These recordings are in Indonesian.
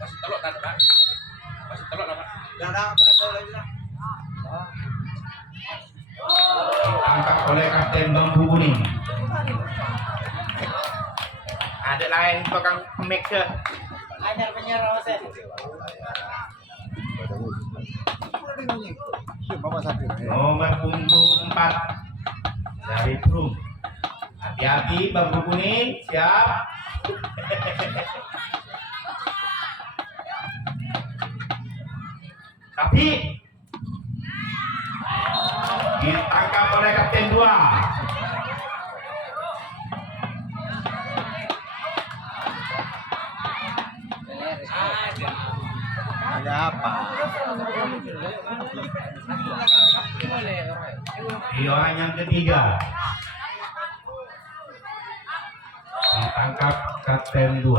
Masih telok kan, Pak? Masih telok kan, Pak? Angkat oleh Kapten Bambu Kuning. Ada lain tukang make ke. Anyar penyerang saya. Nomor punggung 4 dari Brum. Hati-hati Bambu Kuning, siap. Tapi ditangkap oleh Kapten 2. Ada apa? Yohan yang ketiga ditangkap Kapten 2.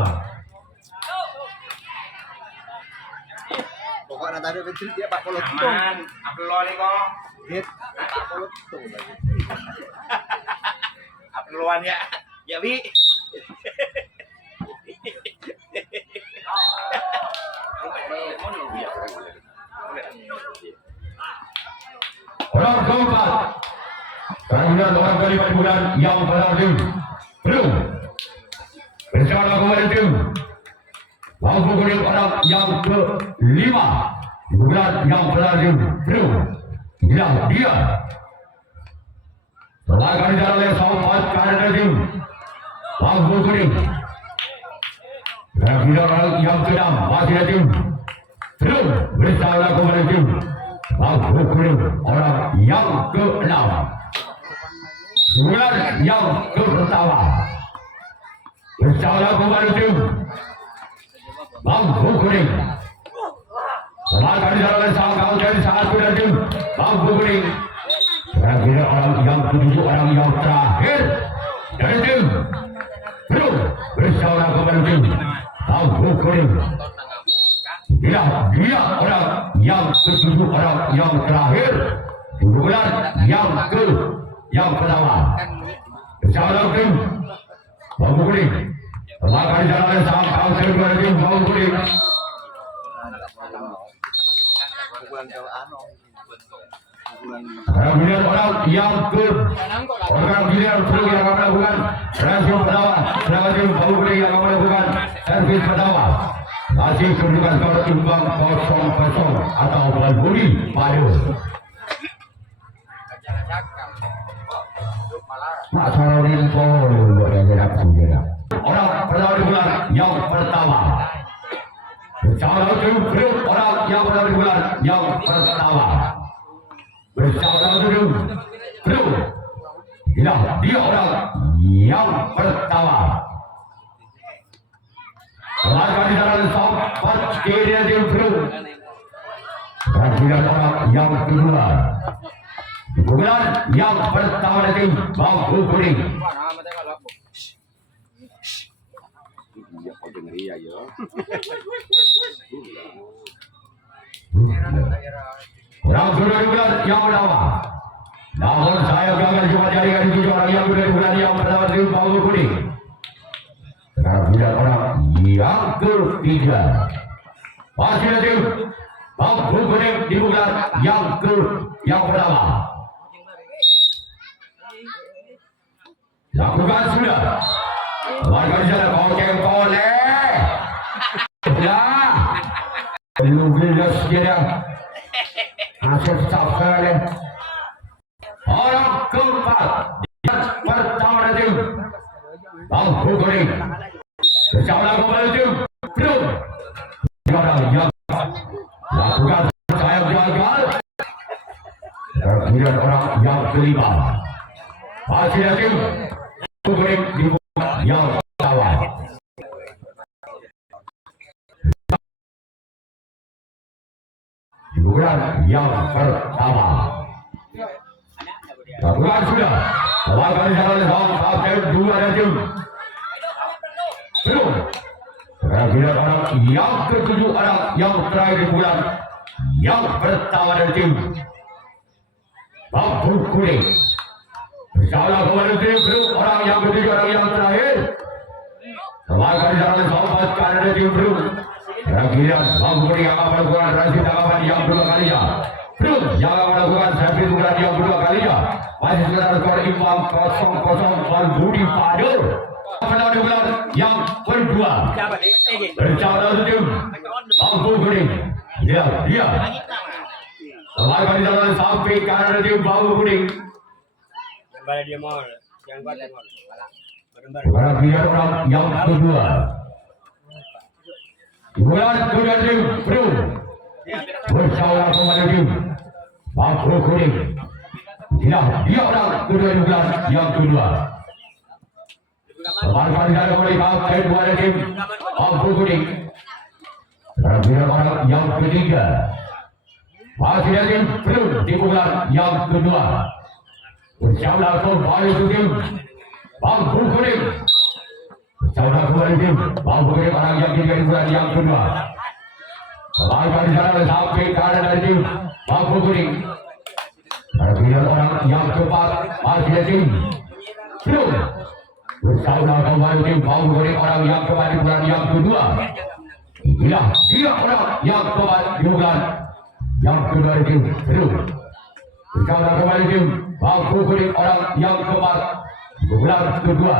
Pokoknya tadi kecil dia Pak Polo Aman, upload nih kok. Hit Pak Polo tuh. Uploadan ya. Ya, Bi. Orang keempat, kemudian orang kelima bulan yang berarti belum bersama kemarin Bambu Kuning orang yang kelima bulan yang berarti belum yang dia setelah kali jalan oleh sahabat karena tim Bambu Kuning kemudian orang yang keenam masih ada tim belum bersama kemarin tim Bambu Kuning orang yang ke-6 bulan yang ke-pertama bersama kemarin tim Bambu Kuning setelah kali jalan oleh sahabat dari satu dan tim Bambu Kuning kira-kira orang yang ke-7 orang yang terakhir dari tim belum bersama kemarin tim Bambu Kuning. Dia orang yang ke-7 orang yang terakhir bulan yang pertama bersama tim Bambu Kuning setelah kali jalan oleh sahabat dari tim Bambu Kuning kemudian orang yang belum yang melakukan rasio pertama bersama tim Bambu Kuning yang melakukan servis pertama masih kedudukan skor imbang 0-0 atau berbunyi padu. Pak Sarorin orang pertama di bulan yang pertama bersama tim belum orang yang pertama di bulan yang pertama bersama tim belum dia orang yang pertama setelah di dalam sahabat kiri tim belum kemudian orang yang kedua bulan yang pertama dari tim Bambu Kuning orang kedua di bulan yang pertama namun saya gagal cuma jaringan 7 orang yang kedua di bulan yang pertama dari tim Bambu Kuning. Kemudian orang yang ketiga masih ada tim Bambu Kuning di bulan yang pertama lakukan sudah warga di sana koleh ya belum jelas dia hasil sampai orang keempat yang pertama dari tim Bambu Kuning bersama kembali tim belum orang yang lakukan saya gagal. Kemudian orang yang kelima masih ada tim Bambu Kuning di bulan yang pertama di bulan yang pertama lakukan sudah lakukan jalan sampai 2 dan tim belum. Kemudian orang yang ke-7 orang yang terakhir di bulan yang pertama dari tim Bambu Kuning bersama kembali tim belum orang yang ke-7 orang yang terakhir Selain dari sahabat karena tim Brum. Kira-kira mampu yang akan melakukan transit tanggapan yang kedua kalinya. Brum yang akan melakukan servis bulan yang kedua kalinya. Masih sekitar skor imbang 0-0 Wan Budi Padur. Penang bulan yang kedua. Bersama tim Bangku Kuning. Dia. Selain dari jalan sampai karena tim Bangku Kuning. Kembali dia mau, yang buat dia mau. Kira-kira orang yang kedua. Bulan kedua tim Brum. Bersama kepada tim Bangku Kuning. Dia orang kedua bulan yang kedua. Selamat dari mereka kedua tim Bangku Kuning. Kira-kira orang yang ketiga. Masih ada tim Brum di bulan yang kedua. Bersama kembali tim Bangku Kuning. Bersama kembali tim Bangku Kuning orang yang ketiga di bulan yang kedua. Selamat dari sana sampai kanan dari tim Bangku Kuning. Kira-kira orang yang keempat masih ada tim Brum. Bersama kembali tim Bangku Kuning orang yang keempat di bulan yang kedua. Dia orang yang keempat di bulan yang kedua di tim Brum. Bersama kembali tim Bangku Kuning orang yang keempat di bulan kedua.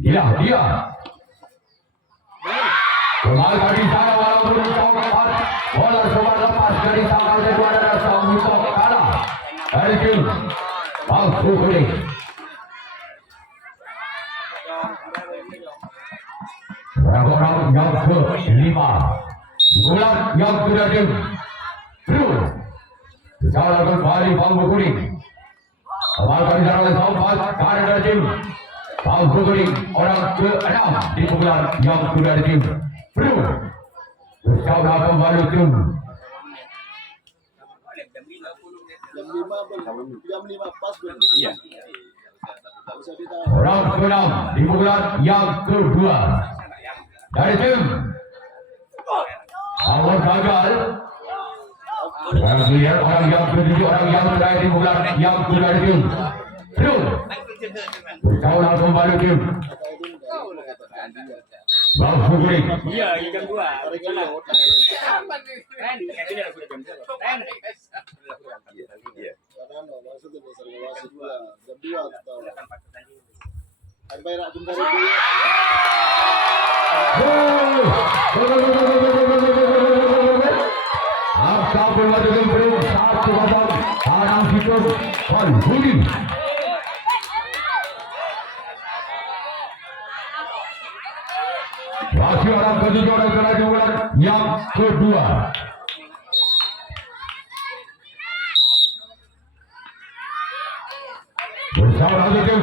Dia. Kembali dari sana walaupun mencoba bola sempat lepas dari tangan kedua dan sang musuh kalah dari tim Bangku Kuning. Orang yang kelima bulan yang kedua tim Brum. Bersama kembali Bangku Kuning. Kembali dari sana sampai kanan dari tim Bangku Kuning orang ke-6 di bulan yang kedua di tim Brum. Bersama kembali tim jam 5 pas belum? Iya. orang ke-6 di bulan yang kedua dari tim Awal gagal. Kemudian orang yang ke-7 orang yang terakhir di bulan yang kedua di tim Brum. Bersama kembali tim Bangku Kuning. Iya, jam 2. Angka bermadu tim Brum 1-0 Anang Hitung Wan Budi. Masih orang ke-7 orang terakhir bulan yang kedua. Bersama lagi tim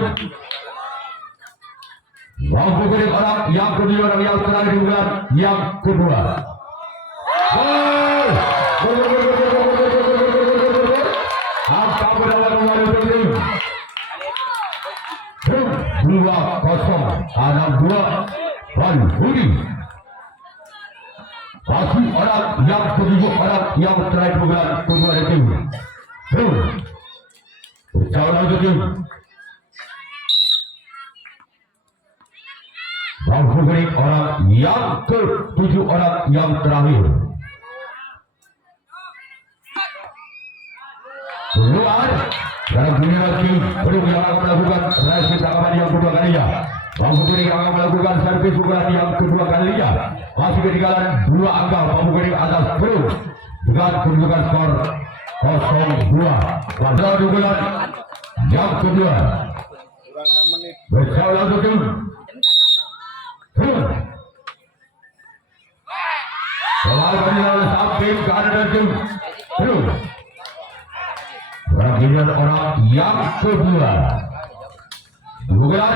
Bangku Kuning orang yang kedua orang yang terakhir bulan yang kedua. Angka berapa kembali tim Brum 2-0 Anang 2 Wan Budi. Masih orang yang ke-7 orang yang terakhir bulan kedua dari tim Brum. Bersama lagi tim Bangku Kuning orang yang ke-7 orang yang terakhir. Keluar dalam dunia lagi Brum yang akan melakukan transit tanggapan yang kedua kalinya. Bangku Kuning akan melakukan servis pukulan yang kedua kalinya. Masih ketinggalan 2 angka Bangku Kuning atas Brum dengan kedudukan skor 0-2. Pada pukulan yang kedua Kurang 6 menit. bersama langsung tim Brum. Selalu kali sampai ke kanan tim Brum. Perhatian orang yang kedua pukulan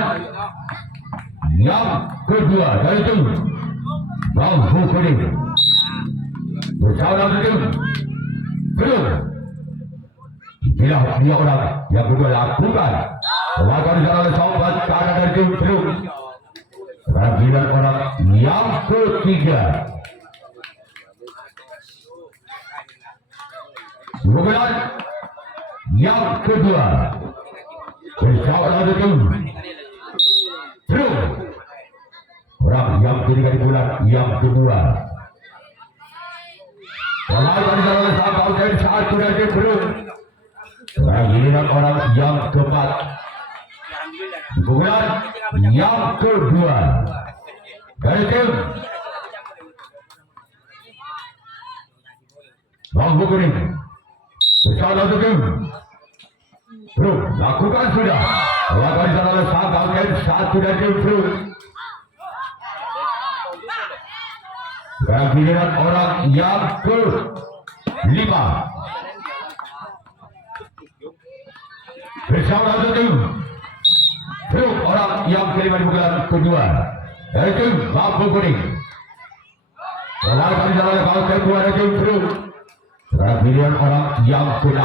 yang kedua dari tim Bangku Kuning. Bersama langsung tim Brum. Dia orang yang kedua lakukan melakukan jalan sobat kanan dari tim Brum. Perhatian orang yang ketiga pukulan yang kedua bersama langsung tim Brum. ketiga di bulan yang kedua. Mulai dari dalam satu dan satu dan belum. Sekarang giliran orang yang keempat. Di bulan yang kedua. Dari tim Bang Bukuring. Bersama tim. Bro, lakukan sudah. Lakukan dalam satu dan satu dan belum. Sekarang giliran orang yang ke-5. Bersama tim. Belum orang yang ke-5 di bulan kedua. Dari tim Bambu Kuning. Kembali dalam bawah kedua dari tim belum. Sekarang giliran orang yang ke-6.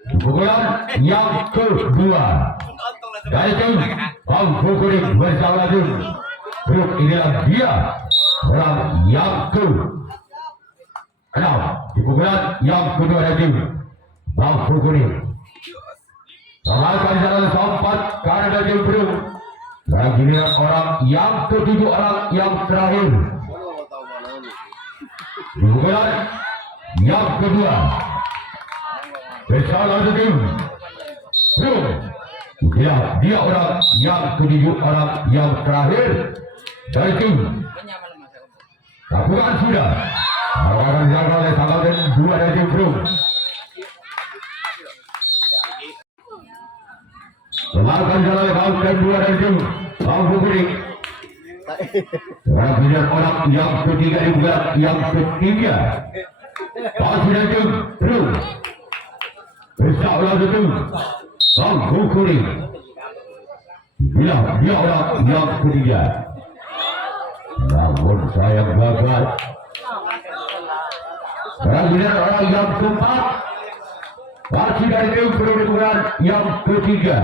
Di bulan yang kedua. Dari tim Bambu Kuning bersama tim belum. Inilah dia. Orang yang ke-6 di pukulan yang kedua dari Bambu Kuning. Selamatkan jalan sempat karena dari belum. Sekarang giliran orang yang ke-7, orang yang terakhir di pukulan yang kedua. Bersama tim belum. Dia orang yang ke-7, orang yang terakhir dari tim. Lakukan sudah. Lakukan jalan oleh tanggal dan 2 dari tim belum. Lakukan jalan oleh tanggal dan 2 dari tim Bambu Kuning. Sekarang giliran orang yang ketiga di bulan yang ketiga. Masih dari tim belum. Bersama tim Bambu Kuning. Dia orang yang ketiga. Namun saya gagal. Sekarang giliran orang yang keempat. Masih dari tim perhubungan yang ketiga.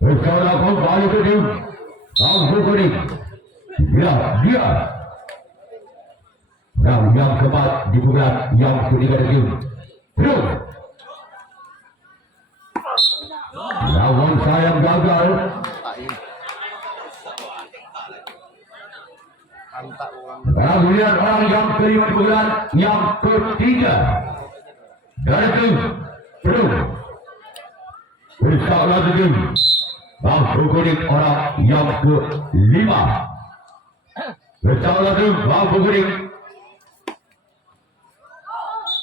Bersama kembali ke tim Bambu Kuning. Dia yang keempat di bulan yang ketiga dari tim belum. Namun saya gagal. Sekarang melihat orang yang ke-5 di bulan yang ketiga dari tim belum. Bersama tim Bambu Kuning orang yang ke-5. Bersama tim Bambu Kuning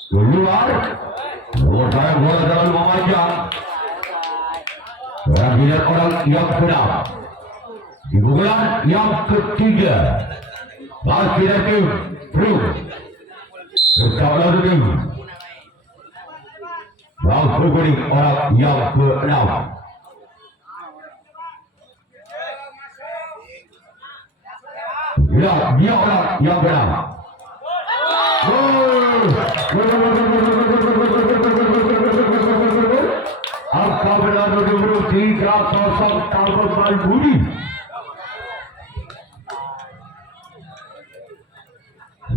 keluar. Saya bola terlalu memanjang. Sekarang melihat orang yang ke-6 di bulan yang ketiga. Masih dari tim belum. Bersama tim Bambu Kuning orang yang ke-6. Dia orang yang ke-6. Angka benar nomor 3-0 Talbot Malbudi.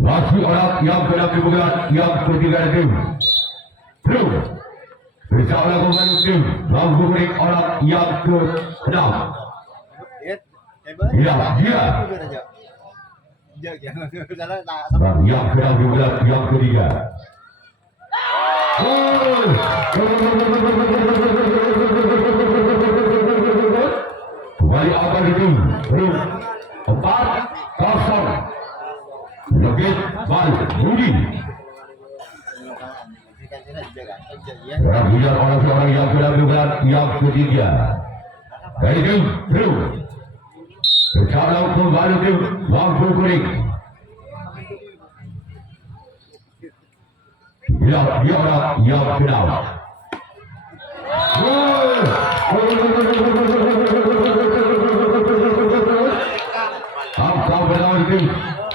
Masih orang yang ke-6 di bulan yang ketiga dari tim belum. Bersama dengan tim Bambu Kuning orang yang ke-6. Yang ke-6 di bulan yang ketiga. Kembali apa itu? Belum. 4-0 lebih Malbudi. Orang yang ke-6 yang ketiga dari tim belum. Bersama kembali tim Bambu Kuning. Dia orang yang ke-6. Angka benar tim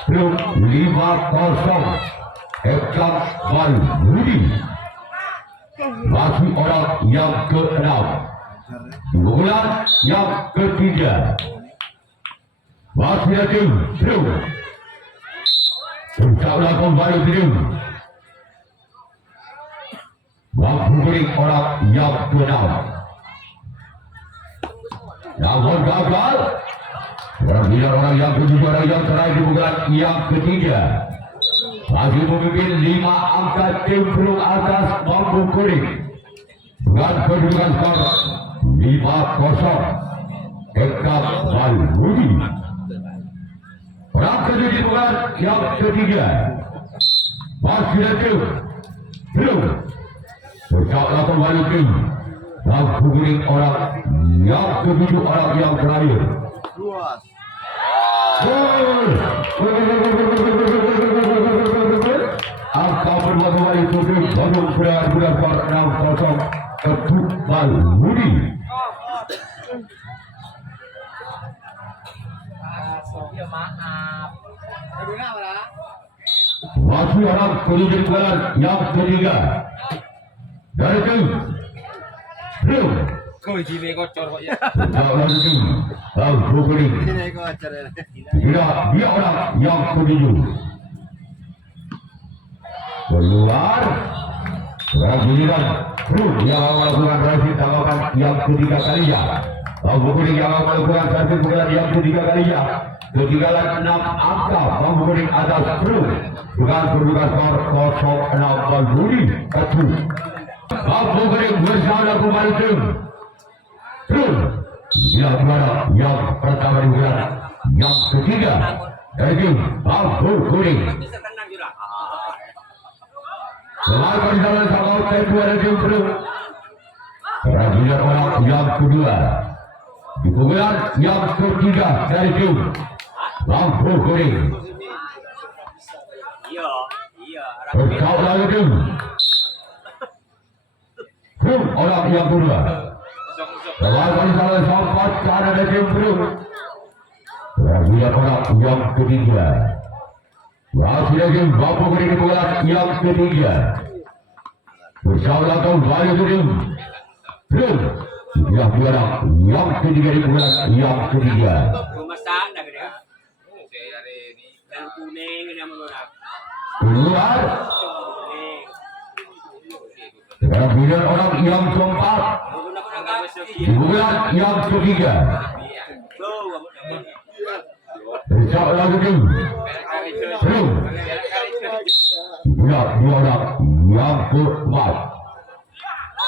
belum 5-0 Ekam Malbudi. Masih orang yang ke-6 bulan yang ketiga. Masih ada tim belum. Bersama kembali tim Bambu Kuning orang yang ke-6. Namun gagal. Berbicara orang yang ketujuh, orang yang terakhir bukan yang ketiga. Masih memimpin 5 angka tim Peluk atas Bambu Kuning dengan kedudukan skor 5-0. Eka Balbudi. Orang ketujuh bukan yang ketiga. Masih tim Peluk. Bercakap kembali tim Bambu Kuning orang yang ketujuh, orang yang terakhir. Angka berbuat kembali Tujuh Bandung Benar-benar skor 6-0 untuk Balbudi. Masih orang ketujuh bulan yang ketiga dari tim Blue. Kau jiwe kocor kok ya. Dari tim Bambu Kuning. Ini kocor ya. Tidak, dia orang yang ketujuh. Keluar. Bergiliran. Terus yang melakukan racing tanggapan yang ketiga kalinya. Bambu Kuning yang melakukan racing yang ketiga kalinya. Ketinggalan 6 angka Bambu Kuning atas terus. Dengan kedudukan skor 0-6 Balbudi. Bambu Kuning bersama kembali tim. Terus. Yang mana yang pertama dibuat. Yang ketiga. Dari tim Bambu Kuning. Selamat jalan sama kedua dari tim Peluk. Perhatian orang yang kedua. Dipukulan yang ketiga dari tim Bambu Kuning. Berkau lagi tim Peluk orang yang kedua. Selamat jalan sama cara dari tim Peluk. Perhatian orang yang ketiga. Masih lagi Bambu Kuning dipukulan yang ketiga. Bersama kembali tim Peluk. Yang juara yang ketiga dipukulan yang ketiga. Keluar. Perhatian orang yang keempat. Dipukulan yang ketiga. Bersama lagi tim Peluk. Dipukulan dua orang yang keempat.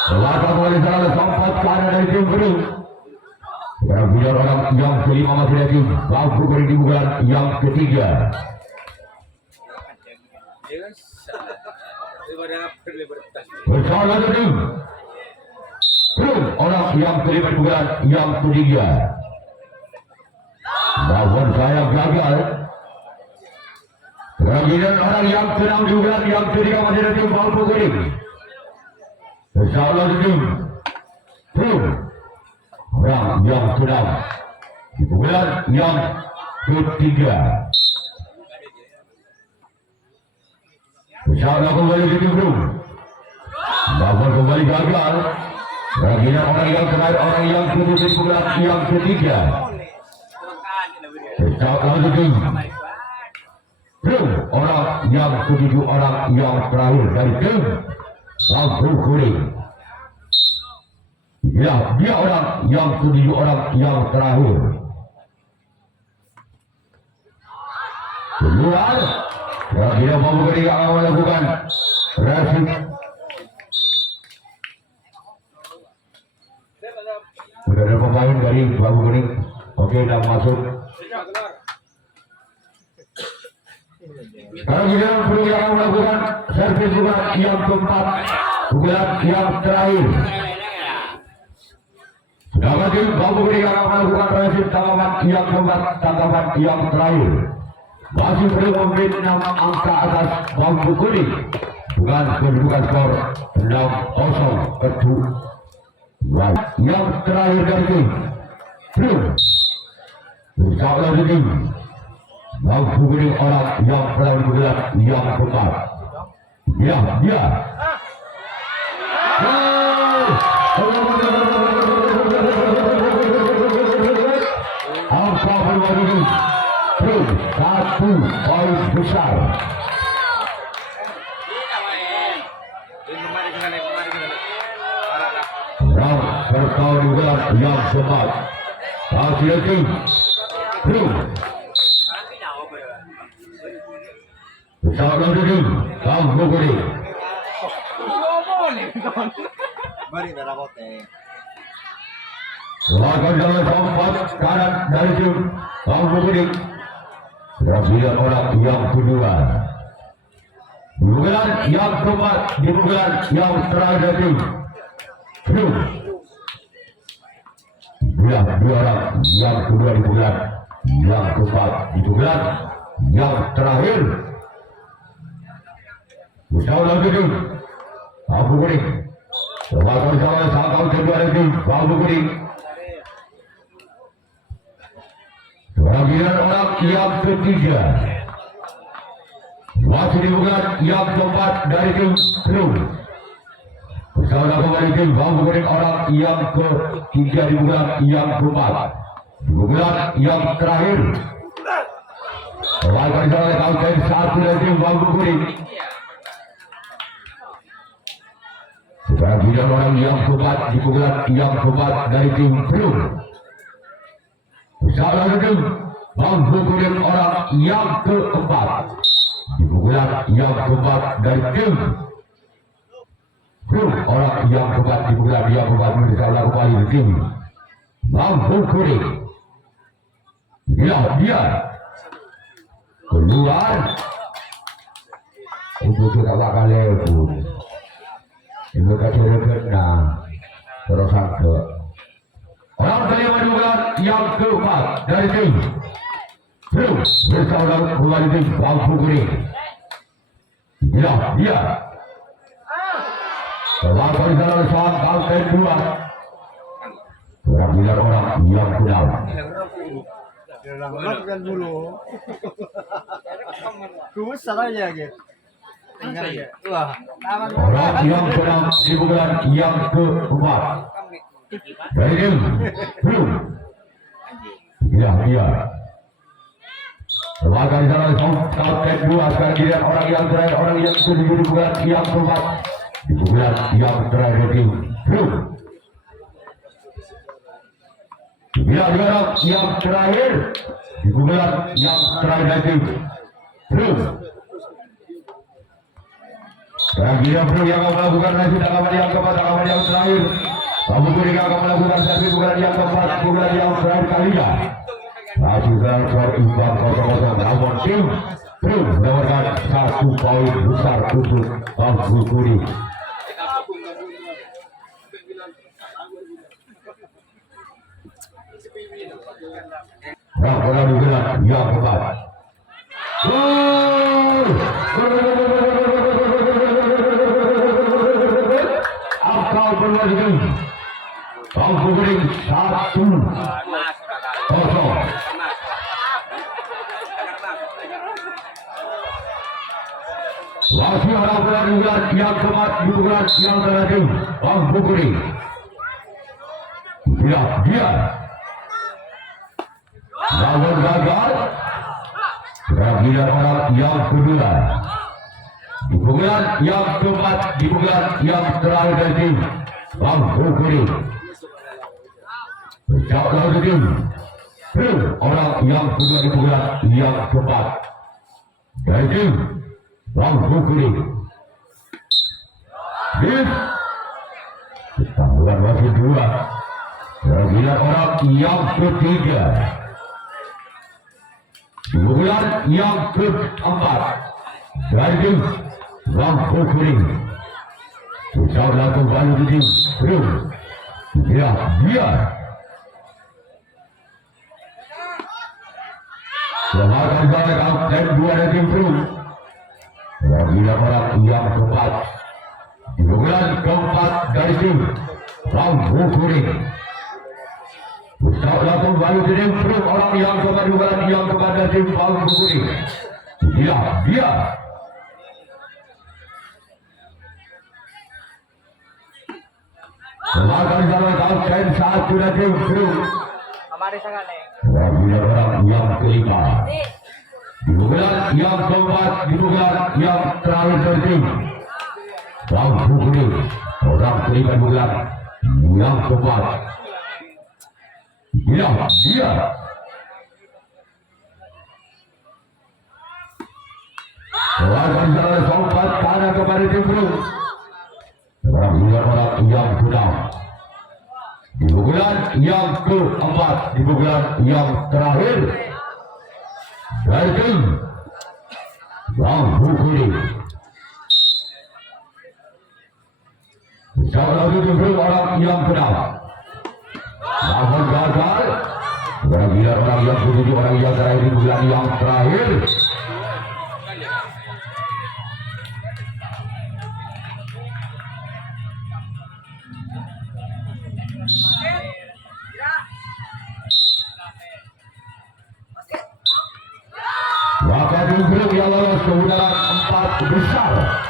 Selamat kembali salah sempat kanan dari tim Peluk. Perhatian orang yang kelima masih dari tim Bambu Kuning dipukulan yang ketiga. Bersama lagi tim Peluk orang yang kelima dipukulan yang ketiga. Namun saya gagal. Perhatian orang yang keenam dipukulan yang ketiga masih dari tim Bambu Kuning. Bersama lagi tim Peluk orang yang keenam dipukulan yang ketiga. Bersama kembali tim Peluk. Namun kembali gagal. Perhatian orang yang terakhir, orang yang ketujuh dipukulan yang ketiga. Bersama lagi tim Peluk orang yang ketujuh, orang yang terakhir dari tim Bambu Kuning. Ya, dia orang yang ketujuh, orang yang terakhir. Keluar. Ya, dia Bambu Kuning akan melakukan racing. Sudah ada pemain dari Bambu Kuning. Oke, sudah masuk. Kalau kita perlu yang melakukan servis bukan yang keempat, bukan yang terakhir. Sedangkan tim Bambu Kuning akan melakukan racing tanggapan yang keempat, tanggapan yang terakhir. Masih perlu memberi 6 angka atas Bambu Kuning. Bukan kedudukan skor 6-0 kedua. Yang terakhir dari tim Peluk. Bersama lagi tim Bambu Kuning orang yang telah dibuat yang keempat. Ya, dia. Angka berbagi Peluk 1 poin besar. Yang berkau dibuat yang keempat. Masih lagi Belum. Pesawat lalu dulu. Bang Bukuri. Mari darah kote. Lakukan jalan sempat kanan dari tim Bang Bukuri. Perhatian orang yang kedua. Dibukulan yang keempat, dibukulan yang terakhir tim. Belum. Dua orang yang kedua dibukulan, yang keempat dibukulan, yang terakhir. Pesawat lalu dulu. Bang Bukuri. Lakukan jalan sampai kedua dari tim Bang Bukuri. Perhatian orang yang ketiga. Masih dibuat yang keempat dari tim Seru. Pesawat kembali tim Bang Bukuri orang yang ketiga dibuat yang keempat. Dibuat yang terakhir. Lakukan jalan sampai satu dari tim Bang Bukuri. Perhatian orang yang keempat dibuat yang keempat dari tim Seru. Pesawat lalu Bang Bukuri orang yang keempat. Dibukulan yang keempat dari tim. Orang yang keempat dibukulan yang keempat bersama kembali di tim Bang Bukuri. Dia keluar untuk kita bakal lepas. Ini kacau kena terus ke orang kelima dibukulan yang keempat dari tim. Bersama kembali tim Bang Bukuri. Dia Lakukan jalan soal kalten dua. Perhatian orang yang kenal. Bukan dulu. Kusah aja gitu. Tinggal ya. Wah, Orang yang kenal dibukulan yang keempat. Dari tim. Dia. Lakukan jalan soal kalten dua. Perhatian orang yang terakhir, orang yang kedua dibukulan yang keempat. Dibukulan yang terakhir tim Seru. Yang terakhir dibukulan yang terakhir tim Seru. Perhatian Seru yang akan melakukan nasi tangkapan yang keempat, tangkapan yang terakhir. Bang Bukuri akan melakukan nasi bukulan yang keempat, bukulan yang terakhir kalinya. Hasilkan skor imbang 0-0. Namun tim Seru mendapatkan 1 poin besar untuk Bang Bukuri. Bola digelar yang keempat. Akal berlari. Bang Bukuri 1-0. Masih ada bola digelar yang keempat, digelar yang terakhir. Bang Bukuri. Dia namun gagal. Perhatian orang yang kedua. Dibukulan yang keempat, dibukulan yang terakhir dari tim Bang Bukuri. Pesawat lalu tim. Orang yang kedua dibukulan yang keempat dari tim Bang Bukuri. Ketahuan masih dua. Perhatian orang yang ketiga. Dibukulan yang keempat dari tim Bang Bukuri. Pesawat lalu kembali di tim Seru. Dia selamatkan balik dan dua dari tim Seru. Perhatian orang yang keempat. Dibukulan keempat dari tim Bang Bukuri. Pesawat lalu kembali di tim Seru. Orang yang keempat dibukulan yang keempat dari tim Bang Bukuri. Dia selamatkan jalan kalten 1 dari tim Seru. Perhatian orang yang kelima. Dibukulan yang keempat, dibukulan yang terakhir dari tim Bang Bukuri. Orang kelima dibukulan yang keempat. Dia Lawan jalan sompat kanan kepada tim Blue. Sekarang orang yang sudah di pukulan yang keempat, di pukulan yang terakhir dari tim Bang Bukuri. Sekarang tim Blue orang yang sudah namun gagal. Sekarang orang yang ketujuh, orang yang terakhir di pukulan yang terakhir. Maka dulu yang lolos ke putaran 4 besar.